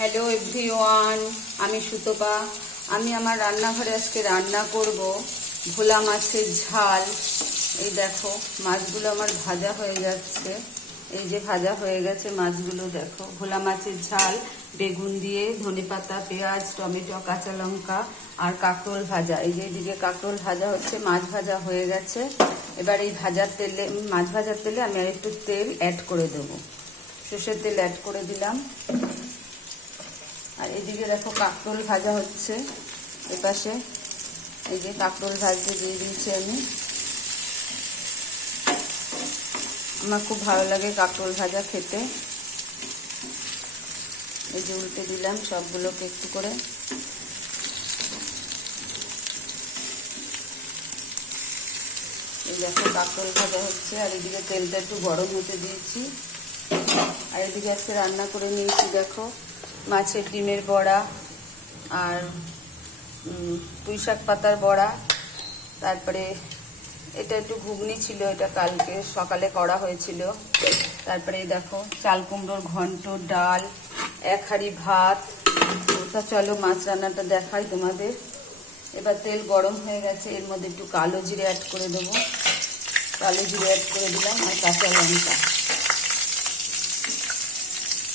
Hello everyone আমি সুতপা। আমি আমার রান্নাঘরে আজকে রান্না করব ভোলা মাছের ঝাল। এই দেখো, মাছগুলো আমার ভাজা হয়ে যাচ্ছে। এই যে ভাজা হয়ে গেছে মাছগুলো, দেখো। ভোলা মাছের ঝাল, বেগুন দিয়ে ধনেপাতা পেঁয়াজ, টমেটো, কাঁচা লঙ্কা আর কাঁকরোল ভাজা। এই যে এদিকে কাঁকরোল ভাজা হচ্ছে, মাছ ভাজা হয়ে গেছে। এবার এই ভাজার তেলে, মাছ ভাজার তেলে আমি আর একটু তেল অ্যাড করে দেবো। সর্ষের তেল অ্যাড করে দিলাম। এদিকে দেখো কাকরোল ভাজা হচ্ছে এপাশে। এই যে কাকরোল ভাজতে দিয়ে দিয়েছি আমি। আমার খুব ভালো লাগে কাকরোল ভাজা খেতে। এই যে উল্টে দিলাম সবগুলোকে একটু করে। এই দেখো কাকরোল ভাজা হচ্ছে, আর এদিকে তেলটা একটু গরম হতে দিয়েছি। আর এদিকে আজকে রান্না করে নিয়েছি, দেখো। মাছের ডিমের বড়া আর পুঁই শাক পাতার বড়া। তারপরে এটা একটু ঘুগনি ছিল, এটা কালকে সকালে করা হয়েছিল। তারপরে দেখো, চাল কুমড়োর ঘন্ট, ডাল, এক হাঁড়ি ভাত। ওটা চলো মাছ রান্নাটা দেখাই তোমাদের। এবার তেল গরম হয়ে গেছে, এর মধ্যে একটু কালো জিরে অ্যাড করে দেবো। কালো জিরে অ্যাড করে দিলাম আর কাঁচা লঙ্কা।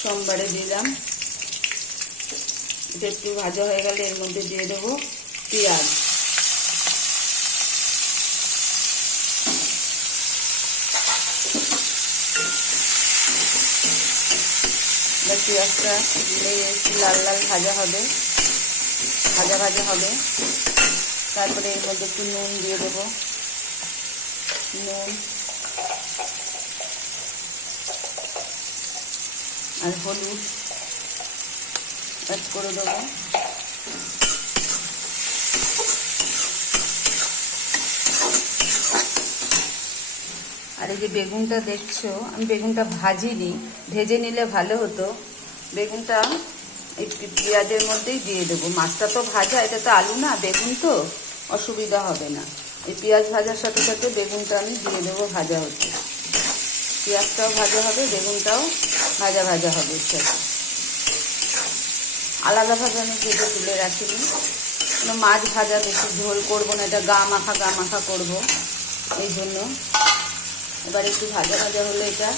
সোমবারে দিলাম। এটা একটু ভাজা হয়ে গেলে এর মধ্যে দিয়ে দেবো পেঁয়াজ। পেঁয়াজটা দিলে একটু লাল লাল ভাজা হবে, ভাজা ভাজা হবে। তারপরে এর মধ্যে একটু নুন দিয়ে দেবো। নুন আর হলুদ। অ্যাড করে দেবো। আর এই যে বেগুনটা দেখছ, আমি বেগুনটা ভাজিনি, ভেজে নিলে ভালো হতো। বেগুনটা এই পেঁয়াজের মধ্যেই দিয়ে দেবো। মাছটা তো ভাজা, এটা তো আলু না, বেগুন তো, অসুবিধা হবে না। এই পেঁয়াজ ভাজার সাথে সাথে বেগুনটা আমি দিয়ে দেবো, ভাজা হতে পেঁয়াজটাও ভাজা হবে, বেগুনটাও ভাজা ভাজা হবে। সাথে আলাদাভাবে আমি ভেজে তুলে রাখিনি। মাছ ভাজা বেশি ঝোল করব না, এটা গা মাখা গা মাখা করব। এই জন্য। এবার একটু ভাজা ভাজা হলো এটা।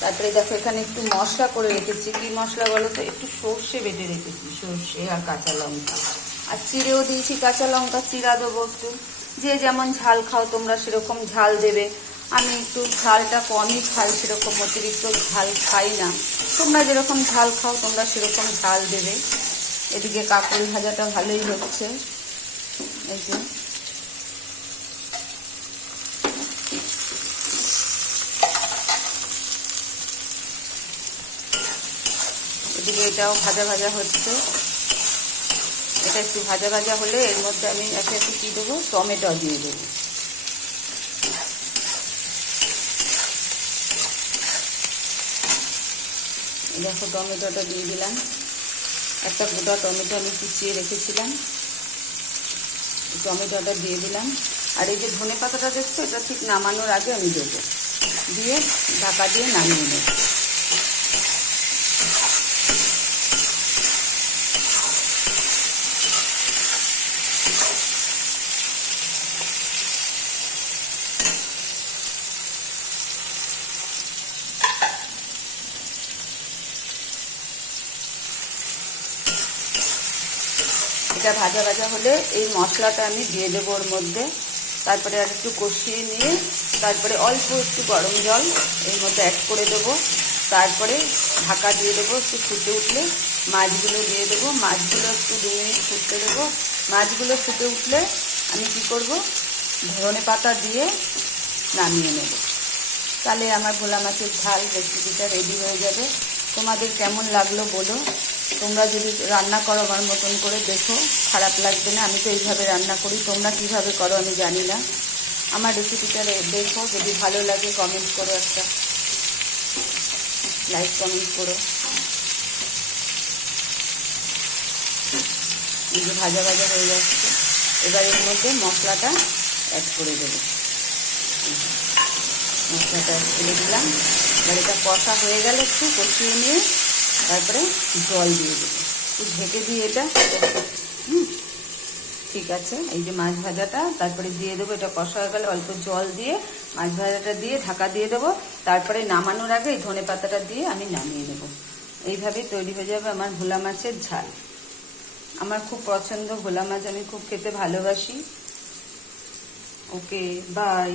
তারপরে দেখো, এখানে একটু মশলা করে রেখেছি। কি মশলা বলো তো? একটু সর্ষে বেটে রেখেছি, সর্ষে আর কাঁচা লঙ্কা। আর চিড়েও দিয়েছি, কাঁচা লঙ্কা চিরা দেবো একটু। যে যেমন ঝাল খাও, তোমরা সেরকম ঝাল দেবে। আমি একটু ঝালটা কমই খাই, সেরকম অতিরিক্ত ঝাল খাই না। তোমরা যেরকম ঝাল খাও, তোমরা সেরকম ঝাল দেবে। এদিকে কাকুল ভাজাটা ভালোই হচ্ছে। এই যে। এদিকে এটাও ভাজা ভাজা হচ্ছে। এটা একটু ভাজা ভাজা হলে এর মধ্যে আমি একে একটু কী দেবো? টমেটো দিয়ে দেবো। দেখো টমেটোটা দিয়ে দিলাম। একটা গোটা টমেটো আমি কুচিয়ে রেখেছিলাম। টমেটোটা দিয়ে দিলাম। আর এই যে ধনে পাতাটা দেখছ, এটা ঠিক নামানোর আগে আমি দেবো। দিয়ে ঢাকা দিয়ে নামিয়ে নেব। এটা ভাজা ভাজা হলে এই মশলাটা আমি দিয়ে দেবো ওর মধ্যে। তারপরে আর একটু কষিয়ে নিয়ে, তারপরে অল্প একটু গরম জল এর মধ্যে অ্যাড করে দেবো। তারপরে ঢাকা দিয়ে দেবো, একটু ফুটে উঠলে মাছগুলো দিয়ে দেবো। মাছগুলো একটু দু মিনিট ফুটতে দেবো। মাছগুলো ফুটে উঠলে আমি কি করব? ধনে পাতা দিয়ে নামিয়ে নেব। তাহলে আমার ভোলা মাছের ঝাল রেসিপিটা রেডি হয়ে যাবে। তোমাদের কেমন লাগল বলো? তোমরা যদি রান্না করো আমার মতন করে দেখো খারাপ লাগবে না আমি তো এইভাবে রান্না করি তোমরা কীভাবে করো আমি জানি না আমার রেসিপিটা দেখো যদি ভালো লাগে কমেন্ট করো একটা লাইক কমেন্ট করো যে ভাজা ভাজা হয়ে যাচ্ছে এবার এর মধ্যে মশলাটা অ্যাড করে দেবো মশলাটা তুলে দিলাম এবার এটা কষা হয়ে গেলে একটু কষিয়ে নিয়ে তারপরে জল দিয়ে দেবো। ঢেকে দিই এটা ঠিক আছে। এই যে মাছ ভাজাটা, তারপরে দিয়ে দেবো এটা কষা হয়ে গেলে অল্প জল দিয়ে মাছ ভাজাটা দিয়ে ঢাকা দিয়ে দেবো। তারপরে নামানোর আগে এই ধনে পাতাটা দিয়ে আমি নামিয়ে নেব। এইভাবেই তৈরি হয়ে যাবে আমার ভোলা মাছের ঝাল। আমার খুব পছন্দ ভোলা মাছ, আমি খুব খেতে ভালোবাসি। Okay, bye.